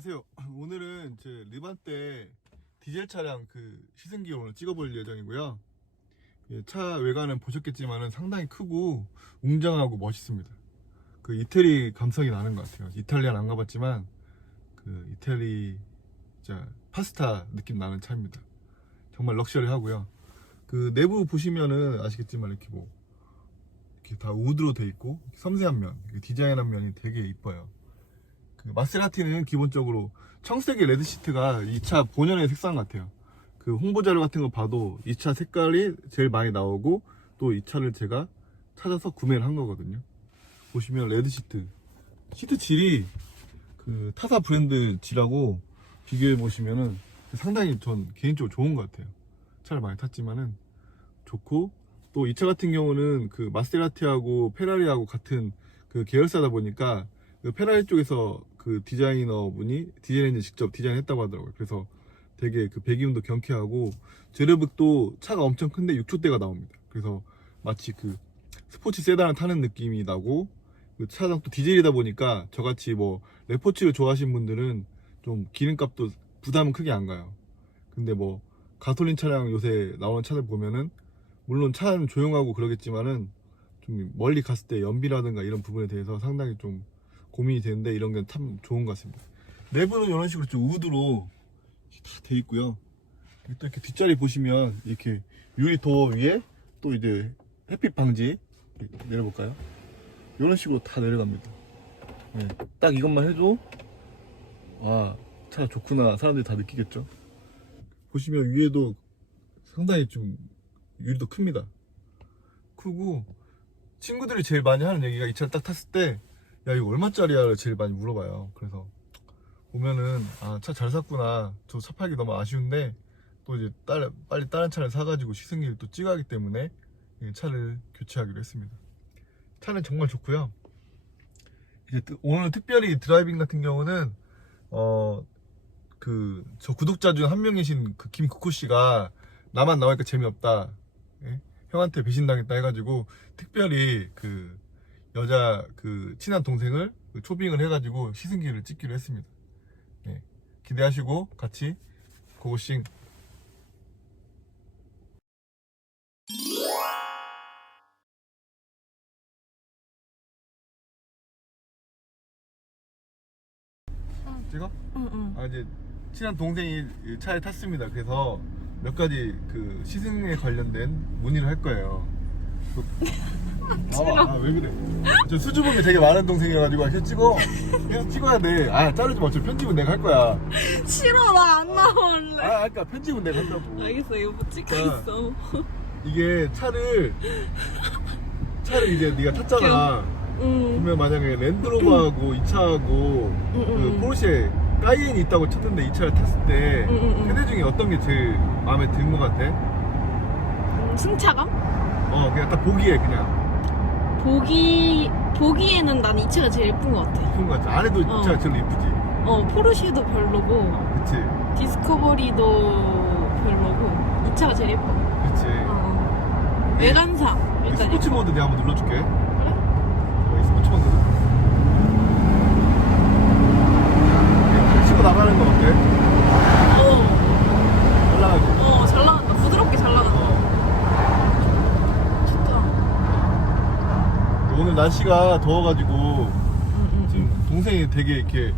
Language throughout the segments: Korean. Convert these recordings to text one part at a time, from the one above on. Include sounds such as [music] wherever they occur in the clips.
안녕하세요. [clears throat] 오늘은 제 르반떼 디젤 차량 그 시승기 오늘 찍어볼 예정이고요. 예, 차 외관은 보셨겠지만 상당히 크고 웅장하고 멋있습니다. 그 이태리 감성이 나는 것 같아요. 이탈리안 안 가봤지만 그 이태리 자 파스타 느낌 나는 차입니다. 정말 럭셔리하고요. 그 내부 보시면은 아시겠지만 이렇게 뭐 이렇게 다 우드로 돼 있고 섬세한 면 디자인한 면이 되게 이뻐요. 그 마세라티는 기본적으로 청색의 레드 시트가 이 차 본연의 색상 같아요. 그 홍보 자료 같은 거 봐도 이 차 색깔이 제일 많이 나오고 또 이 차를 제가 찾아서 구매를 한 거거든요. 보시면 레드 시트, 시트 질이 그 타사 브랜드 질하고 비교해 보시면은 상당히 전 개인적으로 좋은 것 같아요. 차를 많이 탔지만은 좋고 또 이 차 같은 경우는 그 마세라티하고 페라리하고 같은 그 계열사다 보니까 그 페라리 쪽에서 그 디자이너 분이 디자인 엔진 직접 디자인했다고 하더라고요. 그래서 되게 그 배기음도 경쾌하고 제르북도 차가 엄청 큰데 6초대가 나옵니다. 그래서 마치 그 스포츠 세단을 타는 느낌이 나고 그 차량 또 디젤이다 보니까 저같이 뭐 레포츠를 좋아하시는 분들은 좀 기름값도 부담은 크게 안 가요. 근데 뭐 가솔린 차량 요새 나오는 차들 보면은 물론 차는 조용하고 그러겠지만은 좀 멀리 갔을 때 연비라든가 이런 부분에 대해서 상당히 좀 고민이 되는데 이런 게 참 좋은 것 같습니다. 내부는 이런 식으로 좀 우드로 다 돼 있고요. 또 이렇게 뒷자리 보시면 이렇게 유리 도어 위에 또 이제 햇빛 방지 내려볼까요? 이런 식으로 다 내려갑니다. 네, 딱 이것만 해도 와 차가 좋구나 사람들이 다 느끼겠죠. 보시면 위에도 상당히 좀 유리도 큽니다. 크고 친구들이 제일 많이 하는 얘기가 이 차를 딱 탔을 때 야 이거 얼마짜리야를 제일 많이 물어봐요. 그래서 보면은 아 차 잘 샀구나. 저 차 팔기 너무 아쉬운데 또 이제 딸, 빨리 다른 차를 사가지고 시승기를 또 찍어야하기 때문에 이 차를 교체하기로 했습니다. 차는 정말 좋고요. 이제 또 오늘 특별히 드라이빙 같은 경우는 어 그 저 구독자 중 한 명이신 그 김국호 씨가 나만 나오니까 재미없다. 예? 형한테 배신당했다 해가지고 특별히 그 여자 그 친한 동생을 그 초빙을 해가지고 시승기를 찍기로 했습니다. 예. 기대하시고 같이 고고싱 찍어? 응응. 아 이제 친한 동생이 이 차에 탔습니다. 그래서 몇 가지 그 시승에 관련된 문의를 할 거예요. 봐봐, 아, 왜 그래? 저 수줍음이 되게 많은 동생이어가지고 계속 찍어. 계속 찍어야 돼. 아 자르지 마. 저 편집은 내가 할 거야. 싫어 나 안 나올래. 아 아까 편집은 내가 한다고. 알겠어 이거 못. 있어. 이게 차를 차를 이제 네가 탔잖아. 응. 그러면 만약에 랜드로버하고 이 차하고 응, 그 응. 포르쉐 까이엔이 있다고 쳤는데 이 차를 탔을 때 응. 세대 중에 어떤 게 제일 마음에 드는 것 같아? 음, 승차감? 어 그냥 딱 보기에 그냥 보기 보기에는 난 이 차가 제일 예쁜 것 같아. 예쁜 것 같아 안에도 이 어. 차가 제일 이쁘지 어 포르쉐도 별로고 그치 디스커버리도 별로고 이 차가 제일 예뻐. 그치 어. 외관상 이 일단 스포츠 예뻐. 모드 내가 한번 눌러줄게 그래? 어, 이 스포츠 모드 이렇게 치고 나가는 거 어때? 어, 잘 나가지? 어, 잘 나간다. 부드럽게 잘 나간다. 어. 좋다. 오늘 날씨가 더워가지고 응, 응. 지금 동생이 되게 이렇게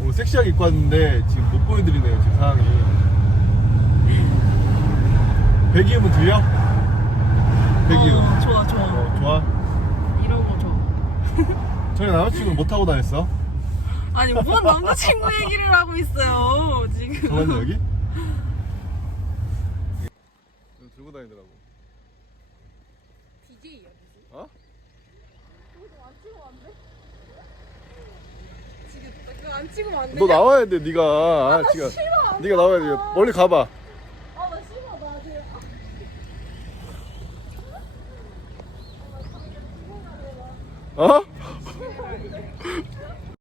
오늘 섹시하게 입고 왔는데 지금 못 보여드리네요 지금 상황이 배기음은 들려? 배기음 어, 좋아 좋아. 어, 좋아? 이런 거 좋아. [laughs] 전에 남자친구는 못 타고 다녔어? 아니 뭔 남자친구 얘기를 하고 있어요 지금. 정한이 여기? 이거 들고 다니더라고 DJ야 어? 지금 안 찍으면 안 돼. 너 나와야 돼 네가 아, 지금 네가 나와야 돼 멀리 가봐 아 나 싫어 나 지금. 어?